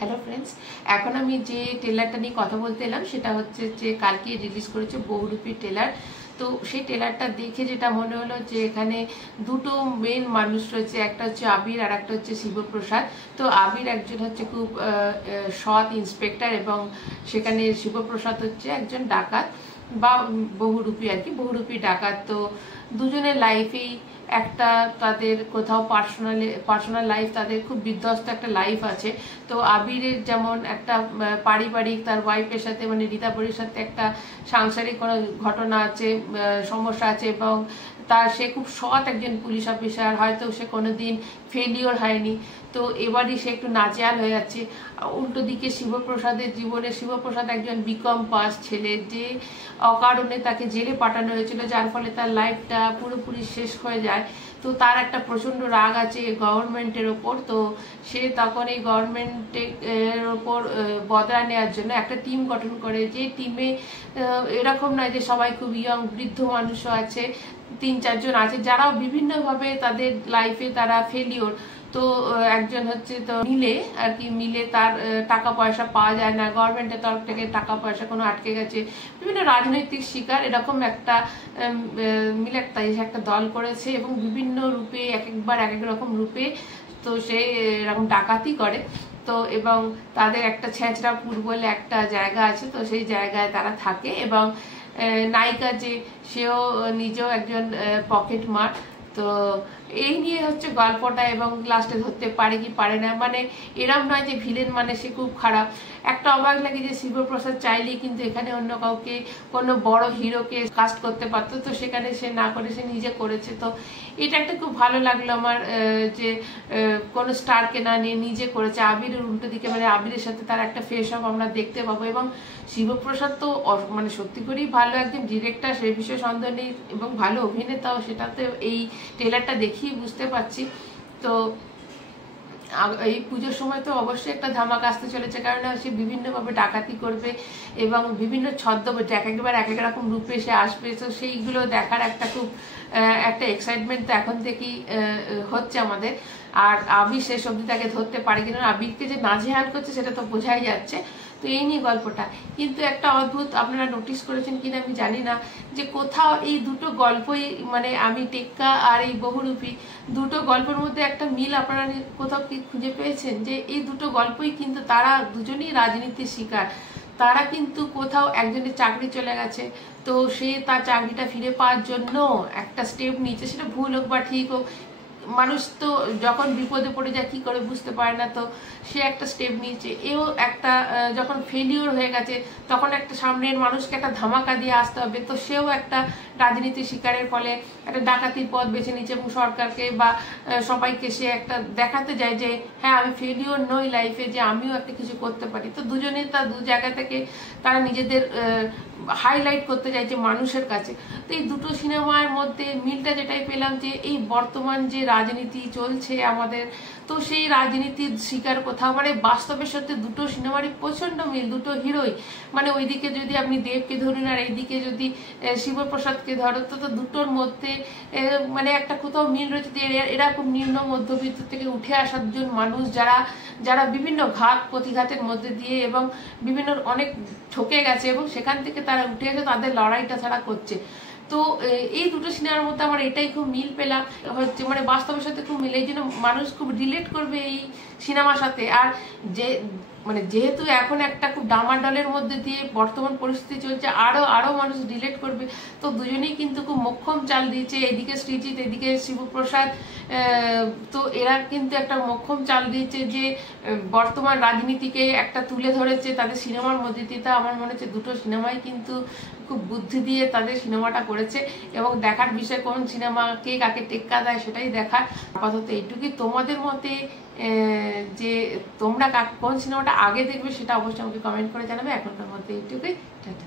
Hello friends, এখন আমি যে ট্রেলারটা নিয়ে কথা বলতে এলাম সেটা হচ্ছে যে কালকে রিলিজ করেছে বহুরূপী ট্রেলার। তো সেই ট্রেলারটা দেখে যেটা মনে হলো যে এখানে দুটো মেন মানুষ রয়েছে, একটা হচ্ছে আবির আর একটা হচ্ছে শিবপ্রসাদ। তো আবির একজন হচ্ছে খুব সৎ ইন্সপেক্টর এবং সেখানে শিবপ্রসাদ হচ্ছে একজন ডাকাত বা বহুরূপী আর কি, বহুরূপী ডাকাত। তো দুজনের লাইফেই একটা তাদের কোথাও পার্সোনাল লাইফ, তাদের খুব বিধ্বস্ত একটা লাইফ আছে। তো আবিরের যেমন একটা পারিবারিক তার ওয়াইফের সাথে মানে রীতাপরির সাথে একটা সাংসারিক কোনো ঘটনা আছে, সমস্যা আছে এবং সে খুব সৎ একজন পুলিশ অফিসার, হয়তো সে কোনোদিন ফেলিওর হয়নি। তো এবারই সে একটু নাজেহাল হয়ে যাচ্ছে। উল্টো দিকে শিবপ্রসাদের জীবনে, শিবপ্রসাদ একজন বিকম পাস ছেলে, যে অকারণে তাকে জেলে পাঠানো হয়েছিল, যার ফলে তার লাইফটা পুরোপুরি শেষ হয়ে যায়। তো তার একটা প্রচণ্ড রাগ আছে গভর্নমেন্টের ওপর। তো সে তখন এই গভর্নমেন্টের ওপর বদলা নেওয়ার জন্য একটা টিম গঠন করে, যে টিমে এরকম নয় যে সবাই খুব ইয়ং, বৃদ্ধ মানুষও আছে, 3-4 জন আছে যারাও বিভিন্নভাবে তাদের লাইফে তারা ফেলিওর। তো একজন হচ্ছে তো মিলে আর কি, মিলে তার টাকা পয়সা পাওয়া যায় না, গভর্নমেন্টের তরফ থেকে টাকা পয়সা কোনো আটকে গেছে, বিভিন্ন রাজনৈতিক শিকার, এরকম একটা মিলে একটা দল করেছে এবং বিভিন্ন রূপে একবার এক এক রকম রূপে তো সে এরকম ডাকাতি করে। তো এবং তাদের একটা ছেঁচড়াপুর বলে একটা জায়গা আছে, তো সেই জায়গায় তারা থাকে এবং নায়িকা যে সেও নিজেও একজন পকেট মার। তো এই নিয়ে হচ্ছে গল্পটা এবং লাস্টে ধরতে পারে কি পারে না, মানে এরম নয় যে ভিলেন মানে সে খুব খারাপ। একটা অবাক লাগে যে শিবপ্রসাদ চাইলেই কিন্তু এখানে অন্য কাউকে, কোনো বড় হিরোকে কাস্ট করতে পারতো, তো সেখানে সে না করে সে নিজে করেছে। তো এটা একটা খুব ভালো লাগলো আমার, যে কোনো স্টারকে না নিয়ে নিজে করেছে। আবিরের উল্টো দিকে মানে আবিরের সাথে তার একটা ফেস অফ আমরা দেখতে পাবো এবং শিবপ্রসাদ তো মানে সত্যি করেই ভালো একজন ডিরেক্টর, সে বিষয়ে সন্দেহ নেই, এবং ভালো অভিনেতাও, সেটাতে এই ট্রেলারটা দেখেই বুঝতে পারছি। তো এই পুজোর সময় তো অবশ্যই একটা ধামাকা আসতে চলেছে, কারণ সে বিভিন্নভাবে ডাকাতি করবে এবং বিভিন্ন ছদ্মবেশে একবার এক এক রকম রূপে সে আসবে। তো সেইগুলো দেখার একটা খুব একটা এক্সাইটমেন্ট তো এখন থেকেই হচ্ছে আমাদের। আর আবির শেষ অবধি তাকে ধরতে পারে কিনা, আবিরকে যে নাজেহাল করছে সেটা তো বোঝাই যাচ্ছে। তো এই নিয়ে গল্পটা কিন্তু একটা অদ্ভুত, আপনারা নোটিস করেছেন কিনা আমি জানি না, যে কোথাও এই দুটো গল্পই মানে আমি টেক্কা আর এই বহুরূপী দুটো গল্পের মধ্যে একটা মিল আপনারা কোথাও কি খুঁজে পেয়েছেন? যে এই দুটো গল্পই কিন্তু তারা দুজনেই রাজনীতির শিকার। তারা কিন্তু কোথাও একজনের চাকরি চলে গেছে, তো সে তার চাকরিটা ফিরে পাওয়ার জন্য একটা স্টেপ নিয়েছে, সেটা ভুল হোক বা ঠিক হোক, মানুষ তো যখন বিপদে পড়ে যায় কি করে বুঝতে পারে না, তো সে একটা স্টেপ নিয়েছে। এও একটা যখন ফেলিওর হয়ে গেছে তখন একটা সামনের মানুষকে একটা ধামাকা দিয়ে আসতে হবে, তো সেও একটা রাজনীতি শিকারের ফলে একটা ডাকাতির পথ বেছে নিচ্ছে এবং সরকারকে বা সবাইকে সে একটা দেখাতে যায় যে হ্যাঁ আমি ফেলিওর নই লাইফে, যে আমিও একটা কিছু করতে পারি। তো দুজনেই তার দু জায়গা থেকে তারা নিজেদের হাইলাইট করতে চাইছে মানুষের কাছে। তো এই দুটো সিনেমার মধ্যে মিলটা যেটাই পেলাম, যে এই বর্তমান যে রাজনীতি চলছে আমাদের, তো সেই রাজনীতির শিকার কোথাও মানে বাস্তবের সাথে দুটো সিনেমারই প্রচন্ড মিল, দুটো হিরোই, মানে ওইদিকে যদি আপনি দেবকে ধরুন আর এইদিকে যদি শিবপ্রসাদকে ধরো, তো দুটোর মধ্যে মানে একটা কোথাও মিল রয়েছে, যে এরা খুব নিম্ন মধ্যবিত্ত থেকে উঠে আসা দুজন মানুষ, যারা বিভিন্ন ঘাত প্রতিঘাতের মধ্যে দিয়ে এবং বিভিন্ন অনেক ঠকে গেছে এবং সেখান থেকে তারা উঠে এসে তাদের লড়াইটা তারা করছে। তো এই দুটো সিনেমার মধ্যে আমার এটাই খুব মিল পেলাম, হচ্ছে মানে বাস্তবের সাথে খুব মিল, এই জন্য মানুষ খুব রিলেট করবে এই সিনেমার সাথে। আর যে মানে যেহেতু এখন একটা খুব ডামাডলের মধ্যে দিয়ে বর্তমান পরিস্থিতি চলছে, আরো মানুষ রিলেট করবে। তো দুজনেই কিন্তু খুব মোক্ষম চাল দিয়েছে, এদিকে সৃজিত এদিকে শিবপ্রসাদ। তো এরা কিন্তু একটা মোক্ষম চাল দিয়েছে, যে বর্তমান রাজনীতিকে একটা তুলে ধরেছে তাদের সিনেমার মধ্যে দিয়ে। তা আমার মনে হচ্ছে দুটো সিনেমাই কিন্তু খুব বুদ্ধি দিয়ে তাদের সিনেমাটা করেছে এবং দেখার বিষয় কোন সিনেমা কে কাকে টেক্কা দেয় সেটাই দেখার। আপাতত এইটুকুই। তোমাদের মতে যে তোমরা কোন সিনেমাটা আগে দেখবে সেটা অবশ্যই আমাকে কমেন্ট করে জানাবে। এখনকার মধ্যে এইটুকুই, টাটা।